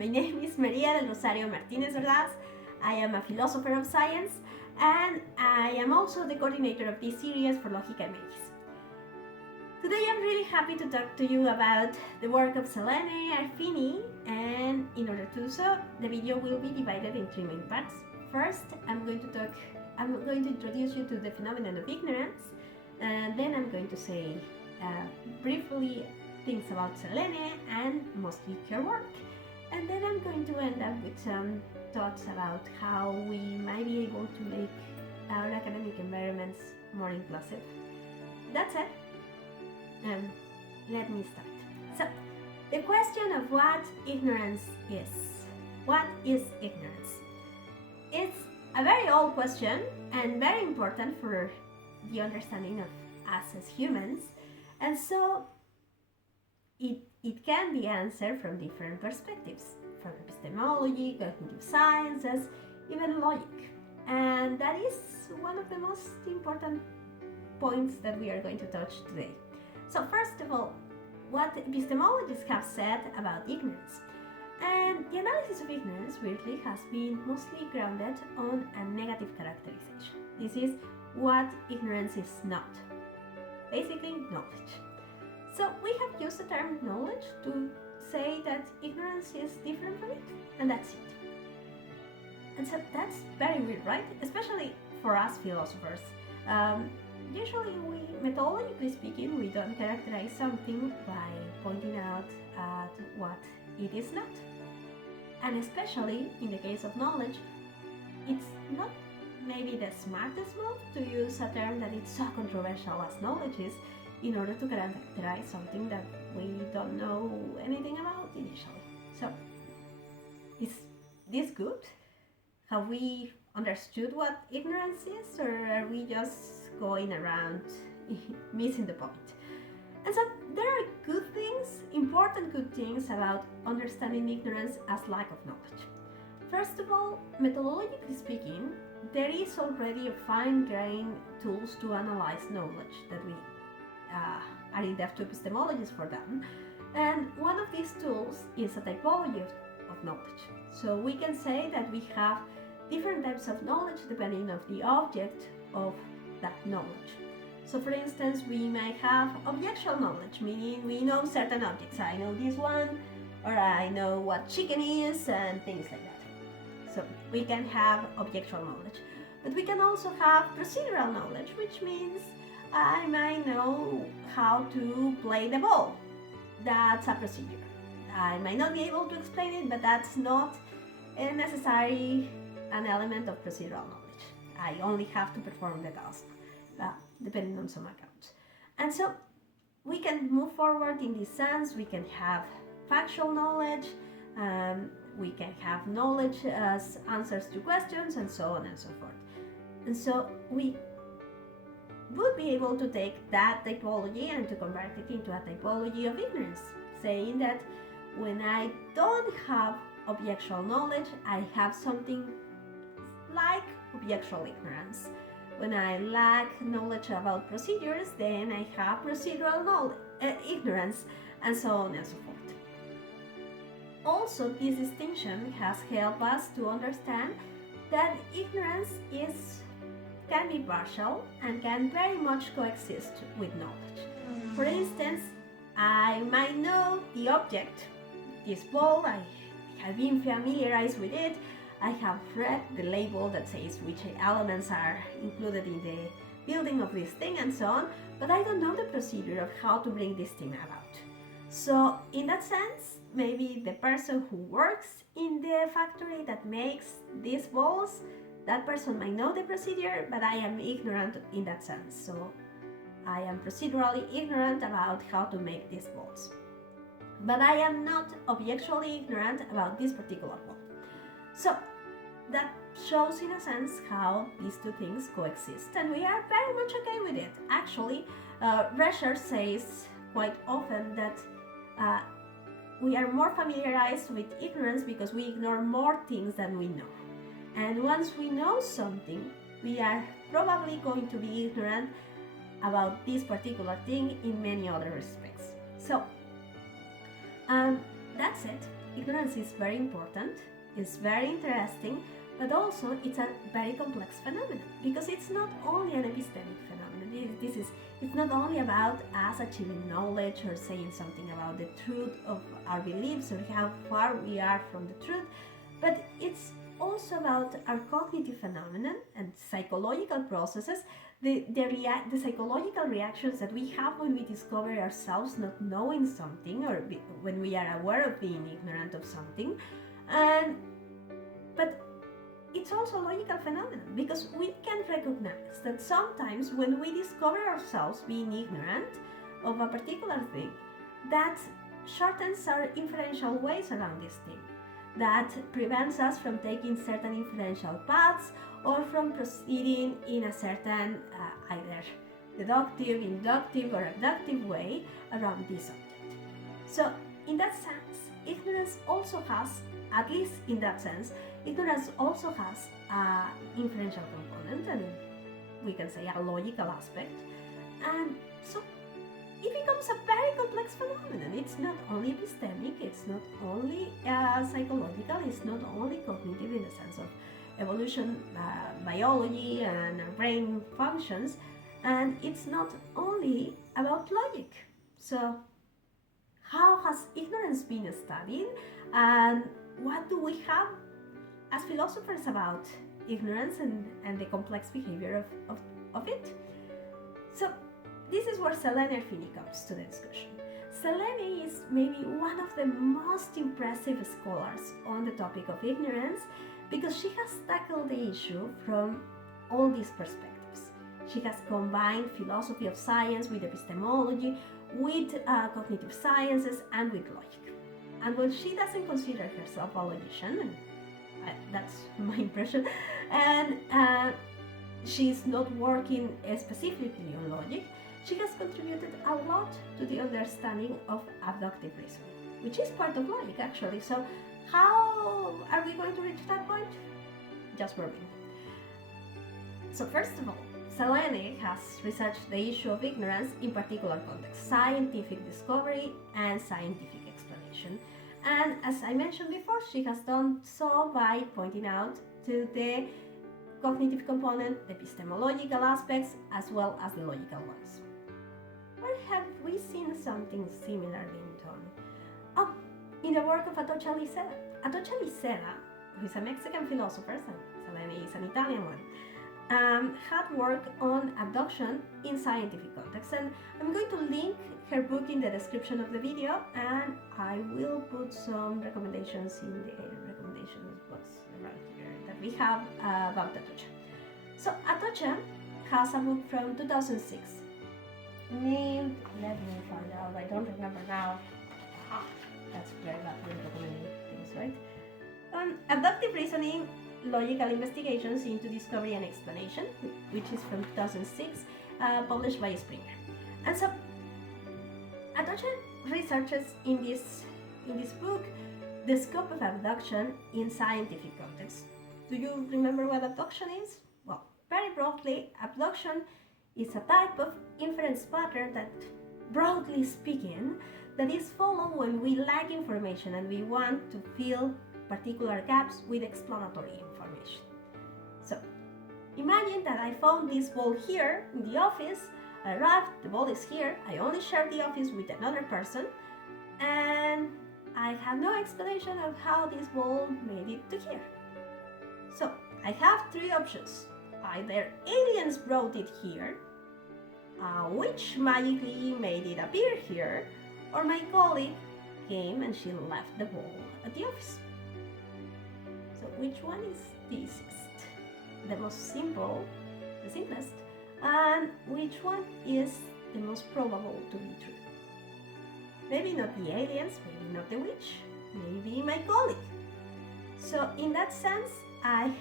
My name is María Martinez Ordaz. I am a philosopher of science, and I am also the coordinator of this series for Lógica Mujeres. Today I'm really happy to talk to you about the work of Selene Arfini, and in order to do so, the video will be divided in three main parts. First, I'm going to introduce you to the phenomenon of ignorance, and then I'm going to say briefly things about Selene and mostly her work. And then I'm going to end up with some thoughts about how we might be able to make our academic environments more inclusive. That's it. Let me start. So, the question of what ignorance is. What is ignorance? It's a very old question and very important for the understanding of us as humans, and so it can be answered from different perspectives, from epistemology, cognitive sciences, even logic. And that is one of the most important points that we are going to touch today. So first of all, what epistemologists have said about ignorance. And the analysis of ignorance, weirdly, has been mostly grounded on a negative characterization. This is what ignorance is not. Basically, knowledge. So we have used the term knowledge to say that ignorance is different from it, and that's it. And so that's very weird, right? Especially for us philosophers. Usually, methodologically speaking, we don't characterize something by pointing out at what it is not. And especially in the case of knowledge, it's not maybe the smartest move to use a term that is so controversial as knowledge is, in order to characterize something that we don't know anything about initially. So, is this good? Have we understood what ignorance is, or are we just going around missing the point? And so, there are good things, important good things about understanding ignorance as lack of knowledge. First of all, methodologically speaking, there is already a fine-grained tools to analyze knowledge that we are in-depth epistemologists for them, and one of these tools is a typology of knowledge. So we can say that we have different types of knowledge depending on the object of that knowledge. So for instance, we may have objectual knowledge, meaning we know certain objects. I know this one, or I know what chicken is, and things like that. So we can have objectual knowledge. But we can also have procedural knowledge, which means I might know how to play the ball. That's a procedure. I might not be able to explain it, but that's not necessarily an element of procedural knowledge. I only have to perform the task, depending on some accounts. And so we can move forward in this sense. We can have factual knowledge, we can have knowledge as answers to questions, and so on and so forth. And so we would be able to take that typology and to convert it into a typology of ignorance, saying that when I don't have objectual knowledge, I have something like objectual ignorance. When I lack knowledge about procedures, then I have procedural ignorance, and so on and so forth. Also, this distinction has helped us to understand that ignorance can be partial and can very much coexist with knowledge. For instance, I might know the object, this ball, I have been familiarized with it, I have read the label that says which elements are included in the building of this thing and so on, but I don't know the procedure of how to bring this thing about. So in that sense, maybe the person who works in the factory that makes these balls, that person might know the procedure, but I am ignorant in that sense. So I am procedurally ignorant about how to make these balls. But I am not objectually ignorant about this particular ball. So that shows in a sense how these two things coexist, and we are very much okay with it. Actually, research says quite often that we are more familiarized with ignorance because we ignore more things than we know. And once we know something, we are probably going to be ignorant about this particular thing in many other respects. So that's it. ignorance is very important, it's very interesting, but also it's a very complex phenomenon, because it's not only an epistemic phenomenon. It's not only about us achieving knowledge or saying something about the truth of our beliefs or how far we are from the truth, but it's also about our cognitive phenomenon and psychological processes, the psychological reactions that we have when we discover ourselves not knowing something, or when we are aware of being ignorant of something. But it's also a logical phenomenon, because we can recognize that sometimes when we discover ourselves being ignorant of a particular thing, that shortens our inferential ways around this thing, that prevents us from taking certain inferential paths or from proceeding in a certain either deductive, inductive, or abductive way around this object. So in that sense, ignorance also has, at least in that sense, ignorance also has an inferential component, and we can say a logical aspect. And so it becomes a very complex phenomenon. It's not only epistemic, it's not only psychological, it's not only cognitive in the sense of evolution, biology, and our brain functions, and it's not only about logic. So how has ignorance been studied, and what do we have as philosophers about ignorance and the complex behavior of it? So this is where Selene Arfini comes to the discussion. Selene is maybe one of the most impressive scholars on the topic of ignorance, because she has tackled the issue from all these perspectives. She has combined philosophy of science with epistemology, with cognitive sciences, and with logic. And while she doesn't consider herself a logician, and that's my impression, and she's not working specifically on logic, she has contributed a lot to the understanding of abductive reasoning, which is part of logic actually. So how are we going to reach that point? Just working. So first of all, Selene has researched the issue of ignorance in particular contexts: scientific discovery and scientific explanation. And as I mentioned before, she has done so by pointing out to the cognitive component, the epistemological aspects, as well as the logical ones. Where have we seen something similar being done? Oh, in the work of Aliseda. Aliseda, who is a Mexican philosopher, and Selene is an Italian one, had worked on abduction in scientific context, and I'm going to link her book in the description of the video, and I will put some recommendations in the recommendations box right here that we have about Atocha. So Atocha has a book from 2006 named, let me find out, I don't remember now. That's very bad when recommending things, right? Abductive reasoning, logical investigations into discovery and explanation, which is from 2006, published by Springer. And so Atocha researches in this book the scope of abduction in scientific context. Do you remember what abduction is? Well, very broadly, abduction is a type of inference pattern that, broadly speaking, that is followed when we lack information and we want to fill particular gaps with explanatory information. So, imagine that I found this ball here in the office, I arrived, the ball is here, I only share the office with another person, and I have no explanation of how this ball made it to here. So, I have three options. Either aliens brought it here, a witch magically made it appear here, or my colleague came and she left the ball at the office. So which one is the easiest? The most simple, the simplest, and which one is the most probable to be true? Maybe not the aliens, maybe not the witch, maybe my colleague. So in that sense, I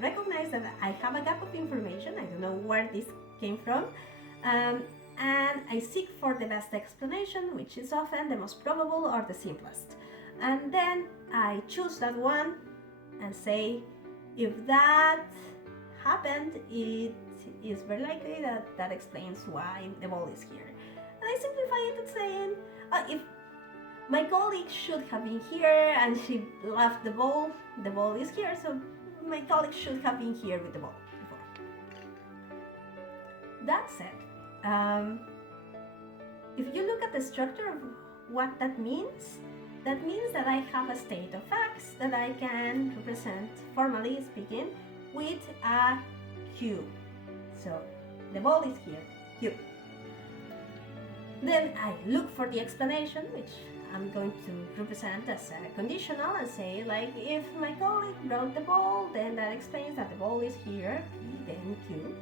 recognize that I have a gap of information. I don't know where this came from, and I seek for the best explanation, which is often the most probable or the simplest. And then I choose that one and say, if that happened, it is very likely that that explains why the ball is here. And I simplify it and saying, my colleague should have been here and she left the ball is here, so my colleague should have been here with the ball before. That said, if you look at the structure of what that means that I have a state of facts that I can represent, formally speaking, with a Q. So the ball is here, Q. Then I look for the explanation, which I'm going to represent as a conditional and say, like, if my colleague brought the ball, then that explains that the ball is here, P, then Q.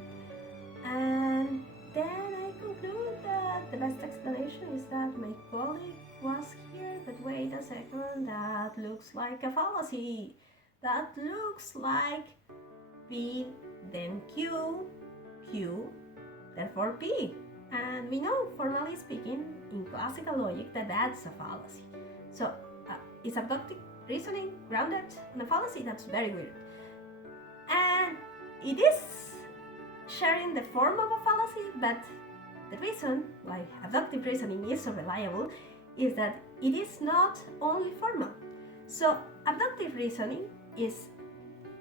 And then I conclude that the best explanation is that my colleague was here, but wait a second, that looks like a fallacy. That looks like P, then Q, Q, therefore P. And we know, formally speaking, in classical logic, that that's a fallacy. So, is abductive reasoning grounded in a fallacy? That's very weird. And it is sharing the form of a fallacy, but the reason why abductive reasoning is so reliable is that it is not only formal. So, abductive reasoning is,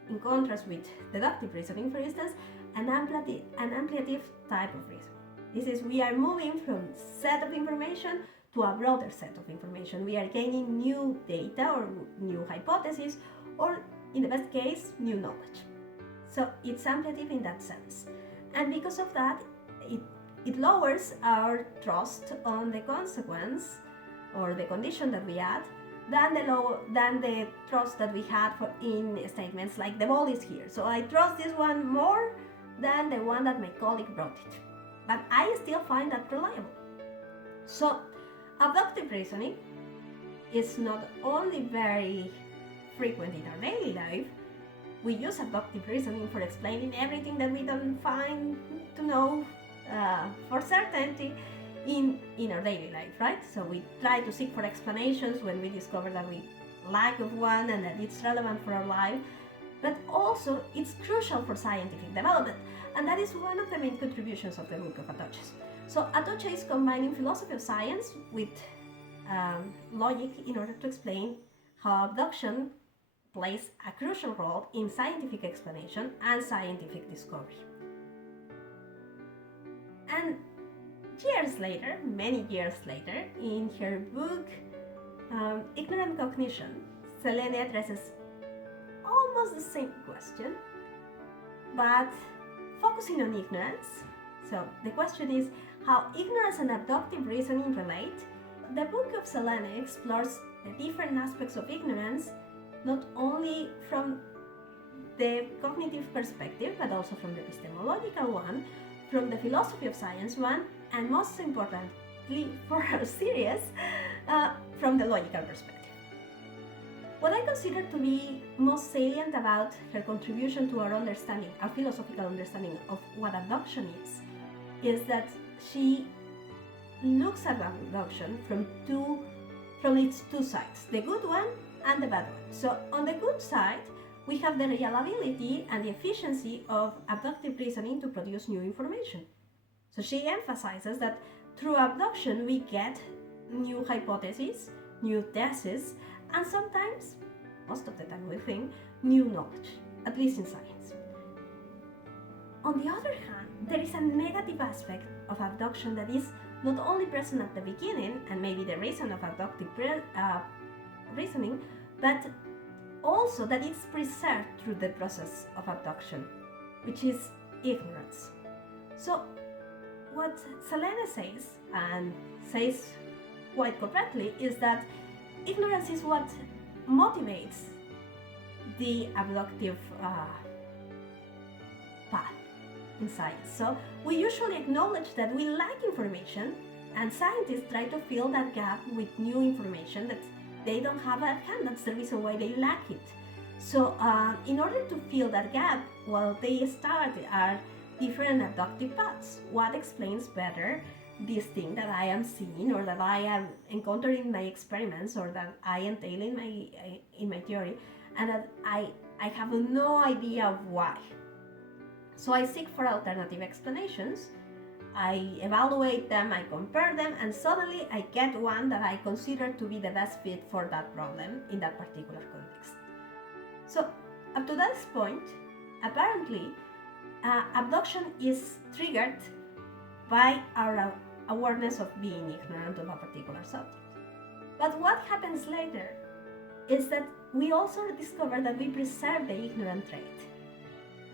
in contrast with deductive reasoning, for instance, an ampliative type of reasoning. This is, we are moving from set of information to a broader set of information. We are gaining new data or new hypotheses, or in the best case, new knowledge. So it's ampliative in that sense. And because of that, it lowers our trust on the consequence or the condition that we add than the trust that we had in statements like the ball is here. So I trust this one more than the one that my colleague brought it. But I still find that reliable. So, abductive reasoning is not only very frequent in our daily life. We use abductive reasoning for explaining everything that we don't find to know for certainty in our daily life, right? So we try to seek for explanations when we discover that we lack of one and that it's relevant for our life. But also, it's crucial for scientific development. And that is one of the main contributions of the book of Abduction. So Abduction is combining philosophy of science with logic in order to explain how abduction plays a crucial role in scientific explanation and scientific discovery. And years later, many years later, in her book Ignorant Cognition, Selene addresses almost the same question, but focusing on ignorance. So the question is how ignorance and abductive reasoning relate. The book of Selene explores the different aspects of ignorance, not only from the cognitive perspective, but also from the epistemological one, from the philosophy of science one, and most importantly for our series, from the logical perspective. What I consider to be most salient about her contribution to our understanding, our philosophical understanding of what abduction is that she looks at abduction from its two sides, the good one and the bad one. So on the good side, we have the reliability and the efficiency of abductive reasoning to produce new information. So she emphasizes that through abduction we get new hypotheses, new theses, and sometimes, most of the time we think, new knowledge, at least in science. On the other hand, there is a negative aspect of abduction that is not only present at the beginning, and maybe the reason of abductive reasoning, but also that it's preserved through the process of abduction, which is ignorance. So what Selene says, and says quite correctly, is that ignorance is what motivates the abductive path in science. So we usually acknowledge that we lack information, and scientists try to fill that gap with new information that they don't have at hand. That's the reason why they lack it. So in order to fill that gap, well, they start are different abductive paths. What explains better this thing that I am seeing, or that I am encountering in my experiments, or that I entail in my theory, and that I have no idea of why. So I seek for alternative explanations, I evaluate them, I compare them, and suddenly I get one that I consider to be the best fit for that problem in that particular context. So up to this point, apparently, abduction is triggered by our awareness of being ignorant of a particular subject. But what happens later is that we also discover that we preserve the ignorant trait.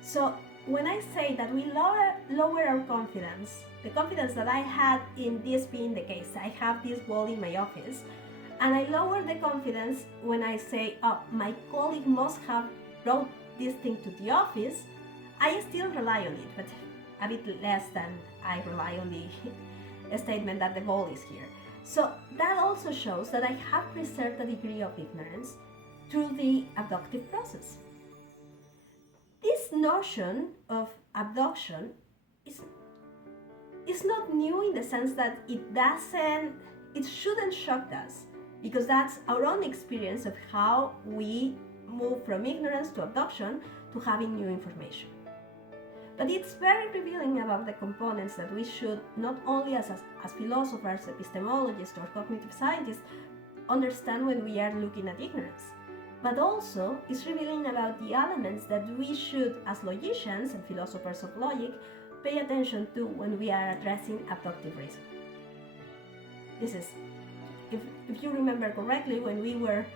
So when I say that we lower our confidence, the confidence that I had in this being the case, I have this wall in my office, and I lower the confidence when I say, oh, my colleague must have brought this thing to the office, I still rely on it, but a bit less than I rely on the statement that the ball is here. So that also shows that I have preserved a degree of ignorance through the abductive process. This notion of abduction is not new in the sense that it shouldn't shock us, because that's our own experience of how we move from ignorance to abduction to having new information. But it's very revealing about the components that we should, not only as philosophers, epistemologists, or cognitive scientists, understand when we are looking at ignorance. But also, it's revealing about the elements that we should, as logicians and philosophers of logic, pay attention to when we are addressing abductive reason. This is, if you remember correctly, when we were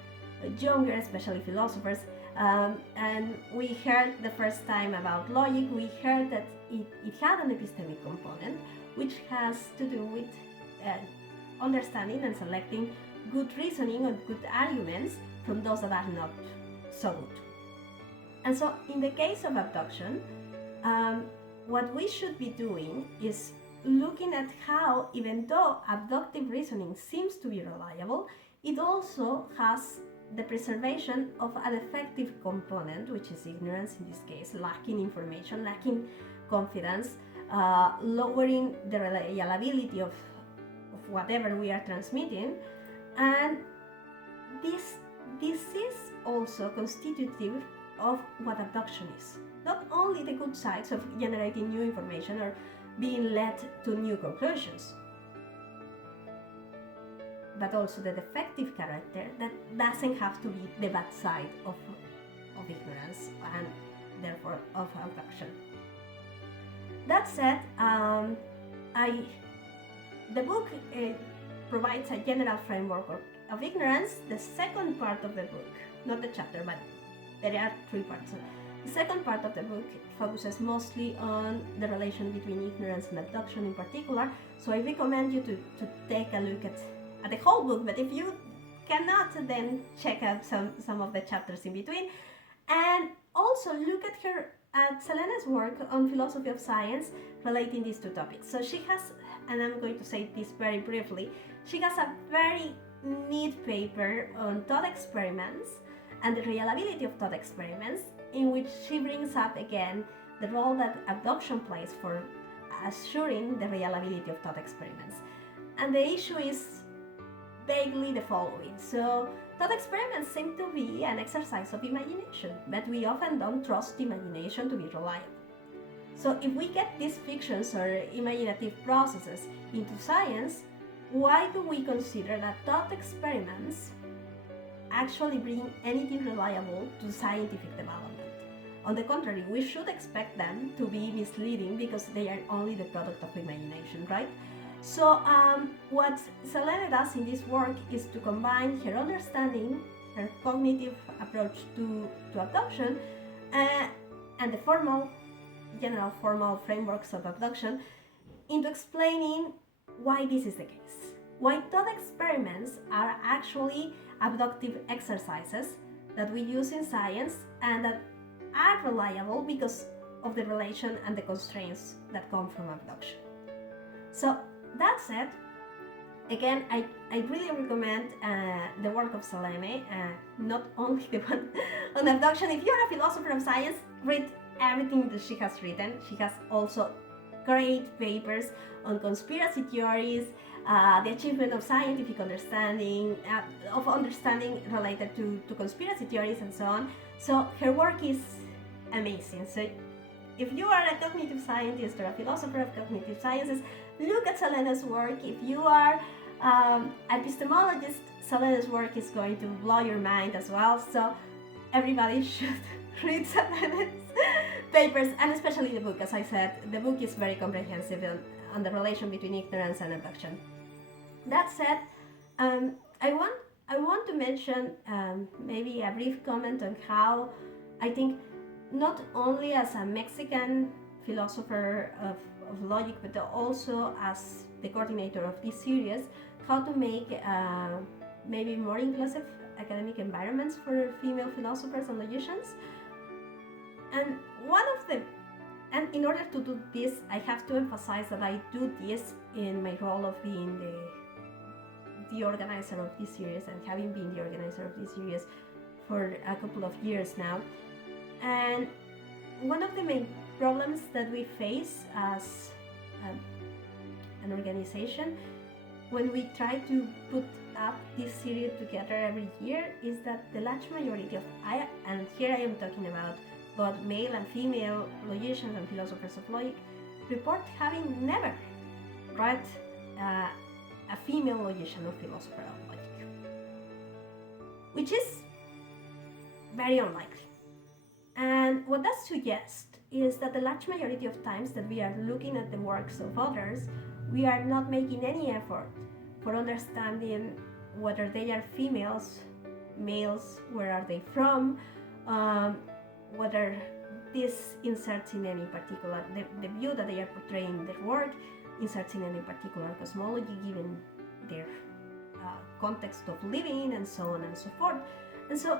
younger, especially philosophers, and we heard the first time about logic, we heard that it had an epistemic component, which has to do with understanding and selecting good reasoning or good arguments from those that are not so good. And so in the case of abduction, what we should be doing is looking at how, even though abductive reasoning seems to be reliable, it also has the preservation of an effective component, which is ignorance in this case, lacking information, lacking confidence, lowering the reliability of whatever we are transmitting. And this is also constitutive of what abduction is. Not only the good sides of generating new information or being led to new conclusions, but also the defective character that doesn't have to be the bad side of ignorance and therefore of abduction. That said, the book provides a general framework of ignorance. The second part of the book, not the chapter, but there are 3 parts. The second part of the book focuses mostly on the relation between ignorance and abduction in particular, so I recommend you to take a look at the whole book, but if you cannot, then check out some of the chapters in between, and also look at Selene's work on philosophy of science relating these 2 topics. So she has, and I'm going to say this very briefly, she has a very neat paper on thought experiments and the reliability of thought experiments, in which she brings up again the role that abduction plays for assuring the reliability of thought experiments. And the issue is vaguely the following. So thought experiments seem to be an exercise of imagination, but we often don't trust imagination to be reliable. So if we get these fictions or imaginative processes into science, why do we consider that thought experiments actually bring anything reliable to scientific development? On the contrary, we should expect them to be misleading because they are only the product of imagination, right? So what Selene does in this work is to combine her understanding, her cognitive approach to abduction, and the general formal frameworks of abduction into explaining why this is the case. Why thought experiments are actually abductive exercises that we use in science and that are reliable because of the relation and the constraints that come from abduction. So that said, again, I really recommend the work of Selene, not only the one on abduction. If you are a philosopher of science, read everything that she has written. She has also great papers on conspiracy theories, the achievement of scientific understanding, of understanding related to conspiracy theories and so on. So her work is amazing. So if you are a cognitive scientist or a philosopher of cognitive sciences, look at Selene's work. If you are epistemologist, Selene's work is going to blow your mind as well. So everybody should read Selene's papers, and especially the book. As I said, the book is very comprehensive on the relation between ignorance and abduction. That said, I want to mention maybe a brief comment on how I think, not only as a Mexican philosopher of logic, but also as the coordinator of this series, how to make maybe more inclusive academic environments for female philosophers and logicians. And in order to do this, I have to emphasize that I do this in my role of being the organizer of this series, and having been the organizer of this series for a couple of years now. And one of the main problems that we face as an organization when we try to put up this series together every year is that the large majority of, and here I am talking about both male and female logicians and philosophers of logic, report having never read a female logician or philosopher of logic, which is very unlikely. And what that suggests is that the large majority of times that we are looking at the works of others, we are not making any effort for understanding whether they are females, males, where are they from, whether this inserts in any particular, the view that they are portraying in their work inserts in any particular cosmology given their context of living, and so on and so forth. And so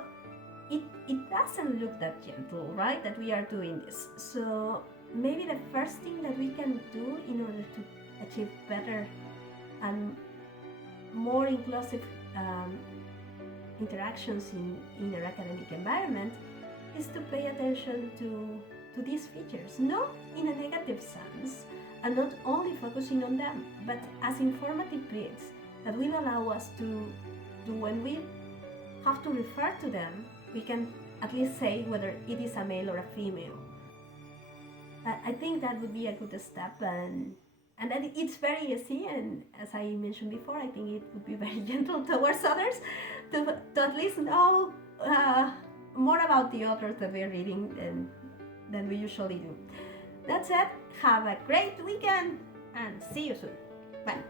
it doesn't look that gentle, right, that we are doing this. So maybe the first thing that we can do in order to achieve better and more inclusive interactions in our academic environment is to pay attention to these features, not in a negative sense, and not only focusing on them, but as informative bits that will allow us to when we have to refer to them, we can at least say whether it is a male or a female. I think that would be a good step, and it's very easy, and as I mentioned before, I think it would be very gentle towards others to at least know more about the authors that we're reading than we usually do. That's it. Have a great weekend and see you soon. Bye.